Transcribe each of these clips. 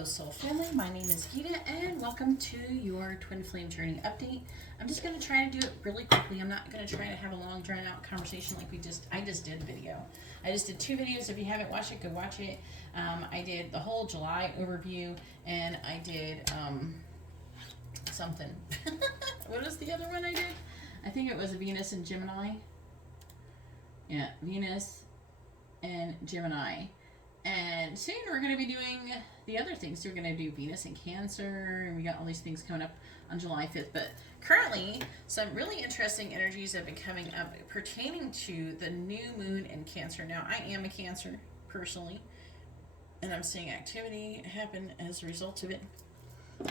Hello Soul Family, my name is Geeta and welcome to your Twin Flame Journey update. I'm just going to try to do it really quickly. I'm not going to try to have a long drawn out conversation like I just did a video. I just did 2 videos. If you haven't watched it, go watch it. I did the whole July overview and I did something. What was the other one I did? I think it was Venus and Gemini. Yeah, Venus and Gemini. And soon we're going to be doing the other things. So we're going to do Venus and Cancer, and we got all these things coming up on July 5th. But currently, some really interesting energies have been coming up pertaining to the new moon in Cancer. Now, I am a Cancer, personally, and I'm seeing activity happen as a result of it,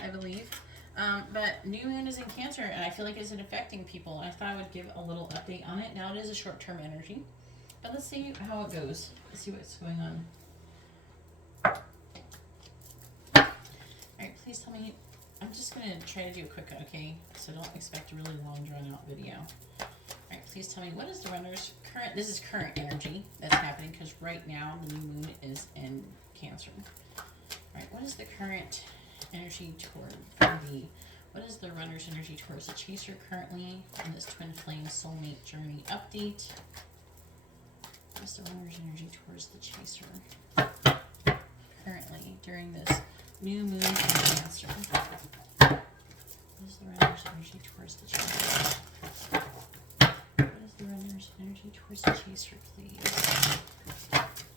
I believe. But new moon is in Cancer, and I feel like it's affecting people. I thought I would give a little update on it. Now, it is a short-term energy, but let's see how it goes. Let's see what's going on. Alright, please tell me. I'm just going to try to do it quick, okay? So don't expect a really long, drawn-out video. Alright, please tell me, what is the runner's current... This is current energy that's happening, because right now the new moon is in Cancer. Alright, what is the current energy toward the... What is the runner's energy towards the chaser currently in this Twin Flame Soulmate Journey update? What is the runner's energy towards the chaser currently during this new moon in Cancer? What is the runner's energy towards the chaser? What is the runner's energy towards the chaser, please?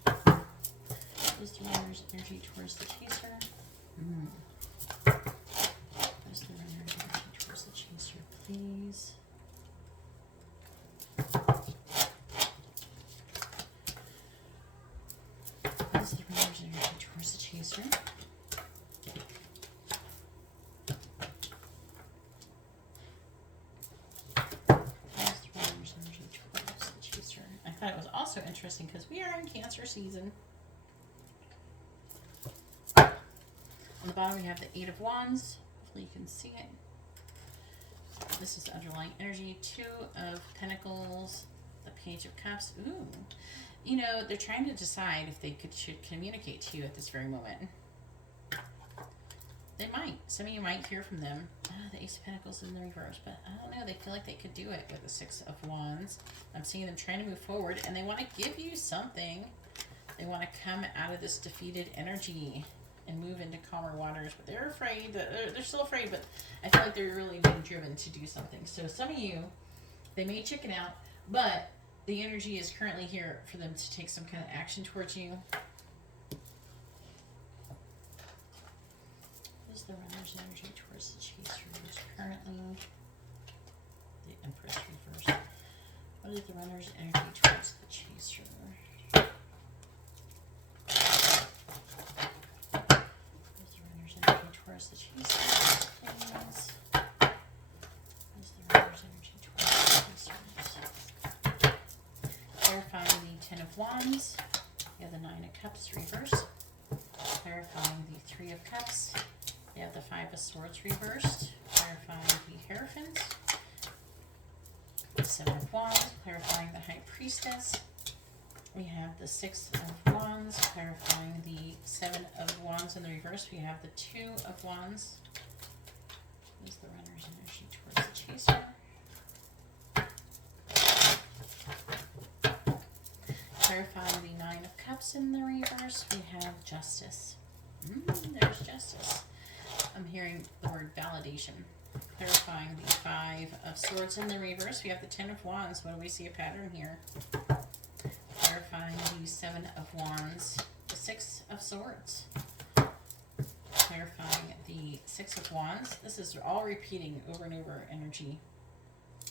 What is the runner's energy towards the chaser? What is the runner's energy towards the chaser, please? What is the runner's energy towards the chaser? I thought it was also interesting because we are in Cancer season. On the bottom we have the 8 of Wands. Hopefully you can see it. This is the underlying energy. 2 of Pentacles, the Page of Cups. Ooh. You know, they're trying to decide if they should communicate to you at this very moment. They might. Some of you might hear from them. The Ace of Pentacles is in the reverse, but I don't know. They feel like they could do it with the 6 of Wands. I'm seeing them trying to move forward, and they want to give you something. They want to come out of this defeated energy and move into calmer waters, but they're afraid. They're still afraid, but I feel like they're really being driven to do something. So some of you, they may chicken out, but the energy is currently here for them to take some kind of action towards you. What is the runner's energy towards the chaser currently? The Empress reverse. What is the runner's energy towards the chaser? What is the runner's energy towards the chaser, please? What is the runner's energy towards the chaser? Clarifying the 10 of Wands. You have the 9 of Cups reversed. Clarifying the 3 of Cups. You have the 5 of Swords reversed. Clarifying the Hierophant. The 7 of Wands. Clarifying the High Priestess. We have the 6 of Wands. Clarifying the 7 of Wands in the reverse. We have the 2 of Wands. What is the runner's energy towards the chaser? Clarifying the 9 of Cups in the reverse. We have Justice. There's Justice. I'm hearing the word validation. Clarifying the 5 of Swords in the reverse. We have the 10 of Wands. What do we see a pattern here? Clarifying the 7 of Wands. The 6 of Swords. Clarifying the 6 of Wands. This is all repeating over and over energy.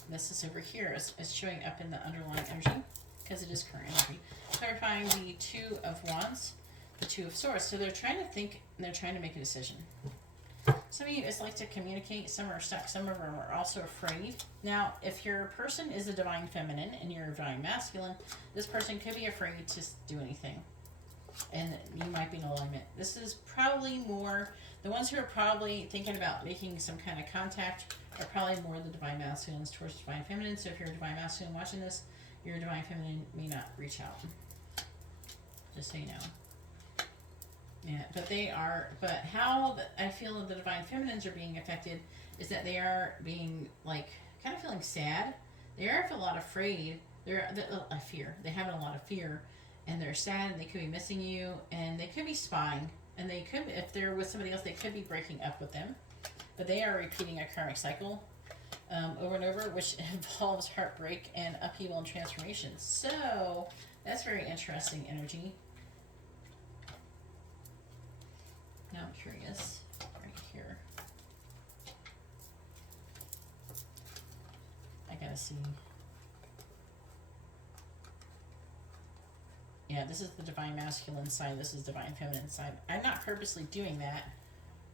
This is over here. It's showing up in the underlying energy because it is current energy. Clarifying the 2 of Wands. The 2 of Swords. So they're trying to think and they're trying to make a decision. Some of you just like to communicate. Some are stuck. Some of them are also afraid. Now, if your person is a divine feminine and you're a divine masculine, this person could be afraid to do anything. And you might be in alignment. This is probably more, the ones who are probably thinking about making some kind of contact are probably more the divine masculines towards divine feminine. So if you're a divine masculine watching this, your divine feminine may not reach out. Just so you know. Yeah, but they are. But how I feel the divine feminines are being affected is that they are being like kind of feeling sad. They are a lot afraid. They're a fear. They have a lot of fear, and they're sad. And they could be missing you, and they could be spying, and they could, if they're with somebody else, they could be breaking up with them. But they are repeating a karmic cycle over and over, which involves heartbreak and upheaval and transformation. So that's very interesting energy. Now I'm curious, right here. I gotta see. Yeah, this is the divine masculine side. This is divine feminine side. I'm not purposely doing that.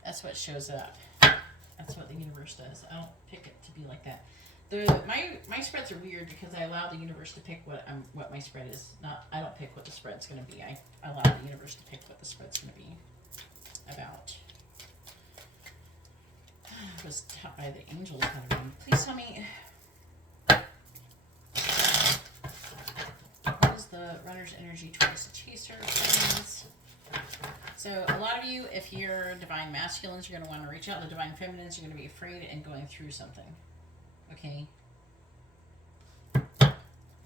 That's what shows up. That's what the universe does. I don't pick it to be like that. My spreads are weird because I allow the universe to pick what my spread is. I don't pick what the spread's going to be. I allow the universe to pick what the spread's going to be about. I was taught by the angels how to read. Please tell me, what is the runner's energy towards the chaser? So a lot of you, if you're divine masculines, you're going to want to reach out. The divine feminines are going to be afraid and going through something. Okay?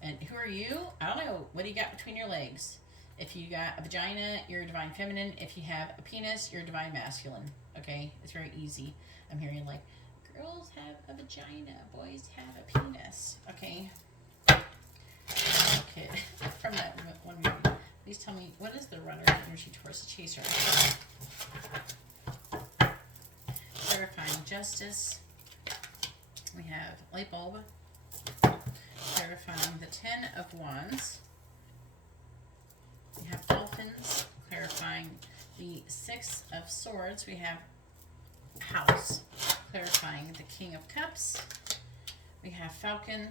And who are you? I don't know. What do you got between your legs? If you got a vagina, you're a divine feminine. If you have a penis, you're a divine masculine. Okay? It's very easy. I'm hearing like, girls have a vagina, boys have a penis. Okay? Okay. From that one movie. Please tell me, what is the runner's energy towards the chaser? Clarifying justice. We have light bulb. Clarifying the 10 of wands. We have dolphins. Clarifying the 6 of swords. We have house. Clarifying the king of cups. We have falcon.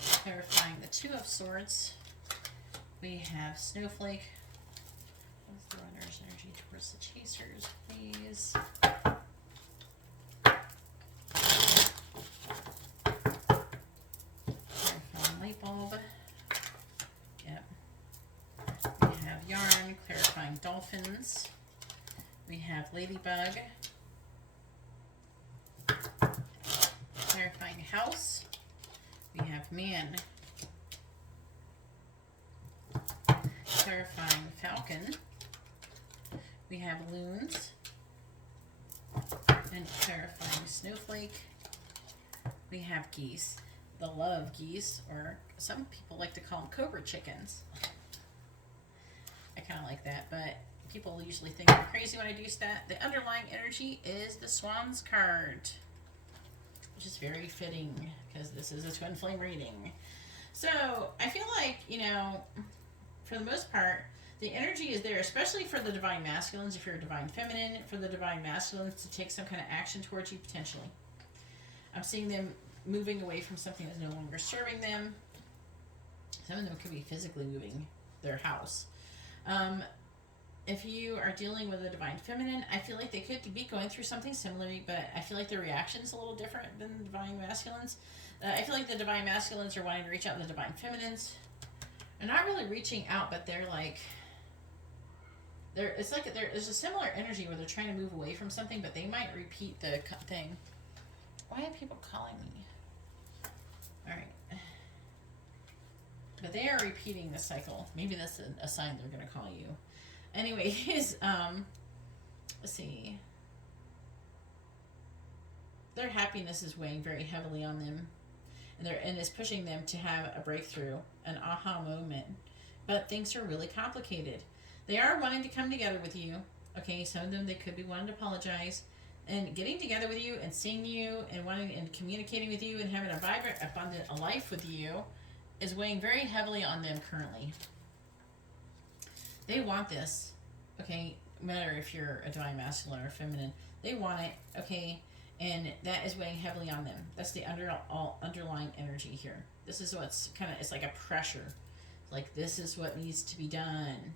Clarifying the 2 of swords. We have snowflake. What's the runner's energy towards the chasers, please? Clarifying light bulb. Yep. We have yarn, clarifying dolphins. We have ladybug. Clarifying house. We have man. Clarifying falcon. We have loons. And clarifying snowflake. We have geese. The love geese, or some people like to call them cobra chickens. I kind of like that, but people usually think I'm crazy when I do that. The underlying energy is the Swans card, which is very fitting because this is a twin flame reading. So I feel like, for the most part, the energy is there, especially for the divine masculines. If you're a divine feminine, for the divine masculines to take some kind of action towards you, potentially. I'm seeing them moving away from something that's no longer serving them. Some of them could be physically moving their house. If you are dealing with a divine feminine, I feel like they could be going through something similar, but I feel like their reaction's a little different than the divine masculines. I feel like the divine masculines are wanting to reach out to the divine feminines. They're not really reaching out, but they're like, it's like there's a similar energy where they're trying to move away from something, but they might repeat the thing. Why are people calling me? All right. But they are repeating the cycle. Maybe that's a sign they're going to call you. Anyways, let's see. Their happiness is weighing very heavily on them, and is pushing them to have a breakthrough, an aha moment. But things are really complicated. They are wanting to come together with you. Okay, some of them, they could be wanting to apologize, and getting together with you and seeing you and wanting and communicating with you and having a vibrant, abundant life with you is weighing very heavily on them currently. They want this, okay, no matter if you're a divine masculine or feminine, they want it, okay, and that is weighing heavily on them. That's the underlying energy here. This is what's it's like a pressure. Like, this is what needs to be done.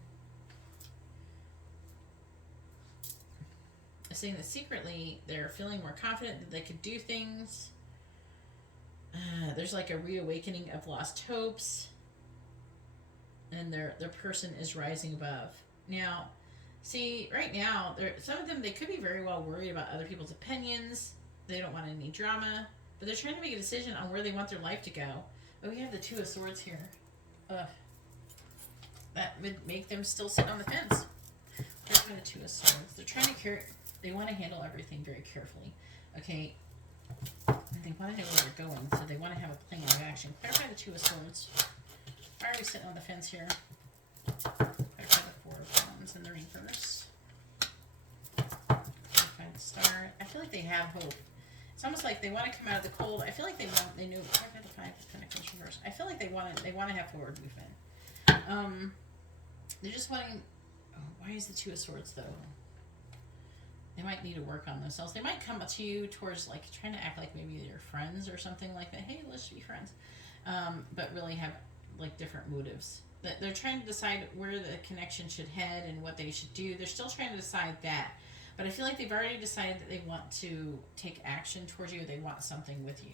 It's saying that secretly they're feeling more confident that they could do things. There's like a reawakening of lost hopes. And their person is rising above. Now, See, right now, some of them, they could be very well worried about other people's opinions. They don't want any drama, but they're trying to make a decision on where they want their life to go. Oh, we have the Two of Swords here. Ugh. That would make them still sit on the fence. There's the Two of Swords. They're trying to they want to handle everything very carefully. Okay. And they want to know where they're going, so they want to have a plan of action. Clarify the Two of Swords. Why are we sitting on the fence here? Clarify the Four of Wands in the reverse. Clarify the Star. I feel like they have hope. It's almost like they want to come out of the cold. I feel like they know. Clarify the Five of Pentacles reverse. I feel like they want to have forward movement. They're just wanting. Oh, why is the Two of Swords though? They might need to work on themselves. They might come to you towards like trying to act like maybe they're friends or something like that. Hey, let's be friends. But really have like different motives. They're trying to decide where the connection should head and what they should do. They're still trying to decide that. But I feel like they've already decided that they want to take action towards you. They want something with you.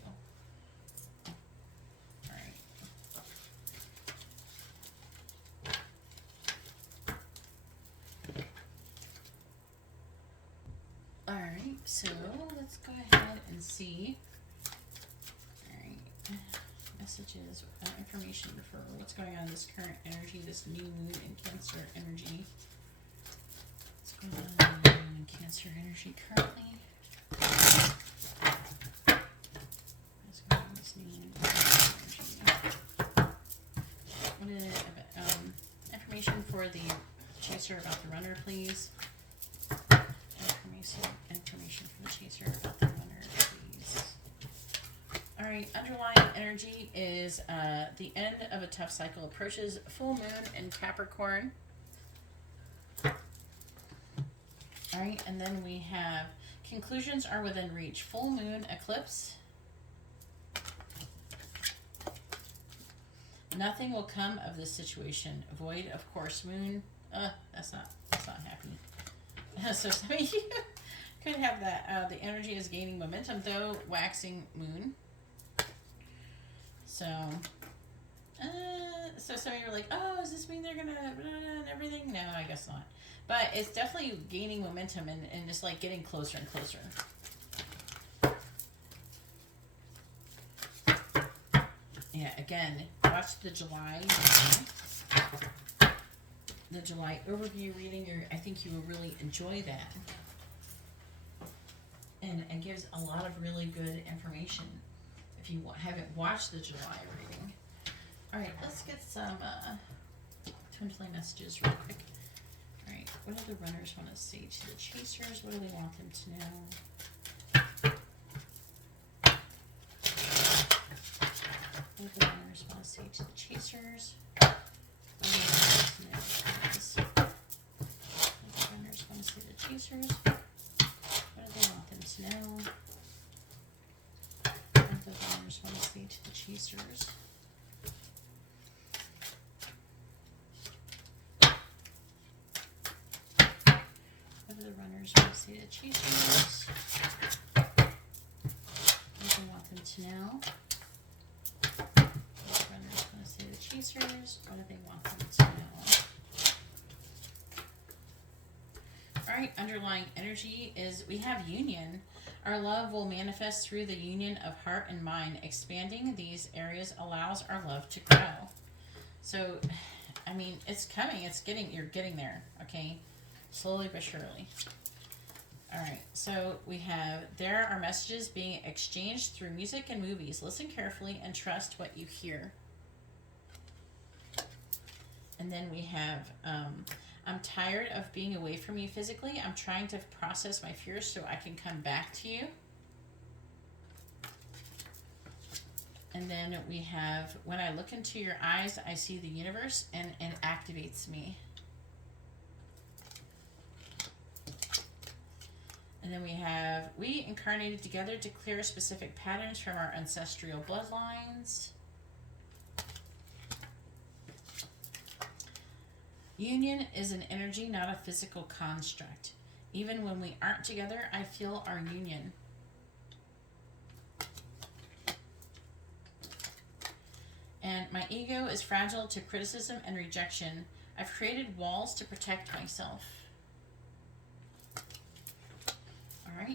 Alright, so let's go ahead and see. Alright, messages, information for what's going on in this current energy, this new moon in Cancer energy. What's going on in Cancer energy currently? What's going on in this new moon in Cancer energy? What is information for the chaser about the runner, please? Information from the chaser about the runner, please. Alright, underlying energy is the end of a tough cycle approaches. Full moon in Capricorn. Alright, and then we have conclusions are within reach. Full moon eclipse. Nothing will come of this situation. Void, of course. Moon. That's not happy. So some of you could have that. The energy is gaining momentum, though. Waxing moon. So some of you are like, oh, does this mean they're gonna and everything? No, I guess not. But it's definitely gaining momentum and just like getting closer and closer. Yeah, again, watch the July overview reading. I think you will really enjoy that. And it gives a lot of really good information if you haven't watched the July reading. Alright, let's get some twin flame messages real quick. Alright, what do the runners want to say to the chasers? What do they want them to know? What do the runners want to say to the chasers? What do they want them to know, please? What do the runners want to say to the chasers? What do they want them to know? What do the runners want to say to the chasers? What do the runners want to say to the chasers? What do they want them to know? What do the runners want to say to the chasers? What do they want them to know? Alright, underlying energy is we have union. Our love will manifest through the union of heart and mind. Expanding these areas allows our love to grow. So, I mean, it's coming. You're getting there, okay? Slowly but surely. Alright, so we have, there are messages being exchanged through music and movies. Listen carefully and trust what you hear. And then we have, I'm tired of being away from you physically. I'm trying to process my fears so I can come back to you. And then we have, when I look into your eyes, I see the universe and it activates me. And then we have, we incarnated together to clear specific patterns from our ancestral bloodlines. Union is an energy, not a physical construct. Even when we aren't together, I feel our union. And my ego is fragile to criticism and rejection. I've created walls to protect myself.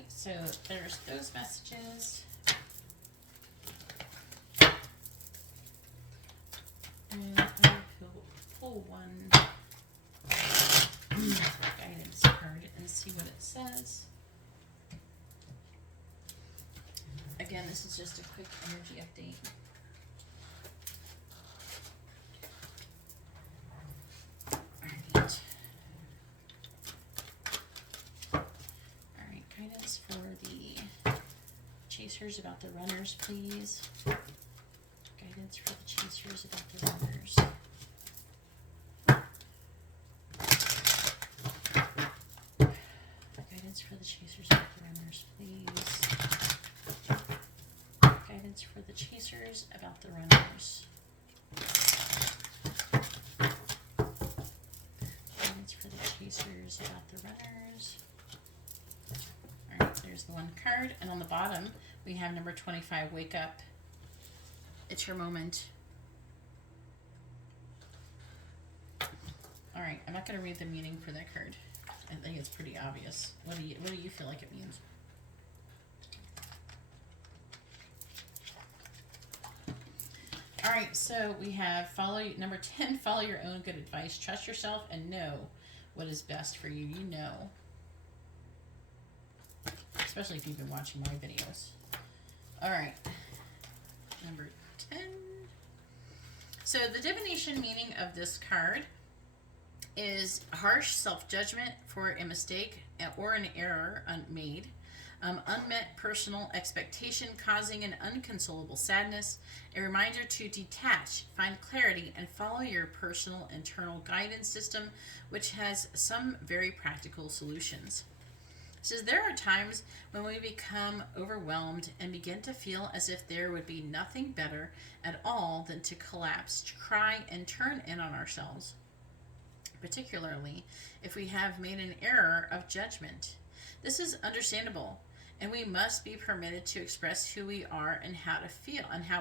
so there's those messages. And I will pull one guidance card and see what it says. Again, this is just a quick energy update. Alright, guidance for the chasers about the runners, please. Guidance for the chasers about the runners. Guidance for the chasers about the runners, please. Guidance for the chasers about the runners. Guidance for the chasers about the runners. Alright, there's the one card. And on the bottom, we have number 25, wake up. It's your moment. Alright, I'm not going to read the meaning for that card. I think it's pretty obvious. What do you feel like it means? Alright, so we have number 10, follow your own good advice. Trust yourself and know what is best for you. You know. Especially if you've been watching my videos. Alright. Number 10. So the divination meaning of this card is harsh self-judgment for a mistake or an error made, unmet personal expectation causing an inconsolable sadness, a reminder to detach, find clarity, and follow your personal internal guidance system, which has some very practical solutions. It says there are times when we become overwhelmed and begin to feel as if there would be nothing better at all than to collapse, to cry, and turn in on ourselves, particularly if we have made an error of judgment. This is understandable, and we must be permitted to express who we are and how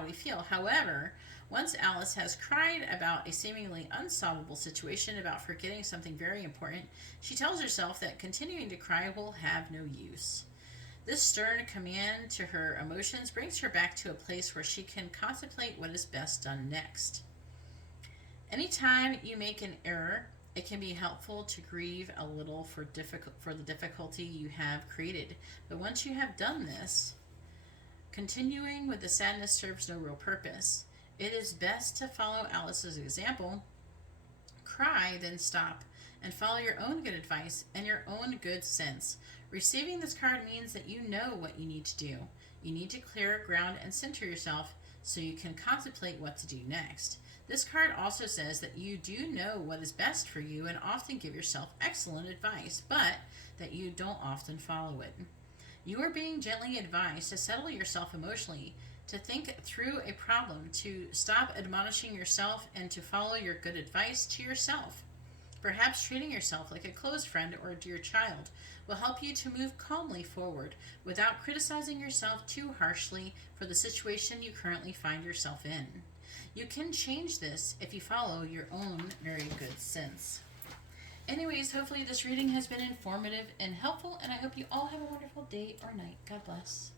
we feel. However, once Alice has cried about a seemingly unsolvable situation about forgetting something very important, she tells herself that continuing to cry will have no use. This stern command to her emotions brings her back to a place where she can contemplate what is best done next. Anytime you make an error, it can be helpful to grieve a little for the difficulty you have created. But once you have done this, continuing with the sadness serves no real purpose. It is best to follow Alice's example. Cry, then stop, and follow your own good advice and your own good sense. Receiving this card means that you know what you need to do. You need to clear ground and center yourself so you can contemplate what to do next. This card also says that you do know what is best for you and often give yourself excellent advice, but that you don't often follow it. You are being gently advised to settle yourself emotionally, to think through a problem, to stop admonishing yourself, and to follow your good advice to yourself. Perhaps treating yourself like a close friend or a dear child will help you to move calmly forward without criticizing yourself too harshly for the situation you currently find yourself in. You can change this if you follow your own very good sense. Anyways, hopefully this reading has been informative and helpful, and I hope you all have a wonderful day or night. God bless.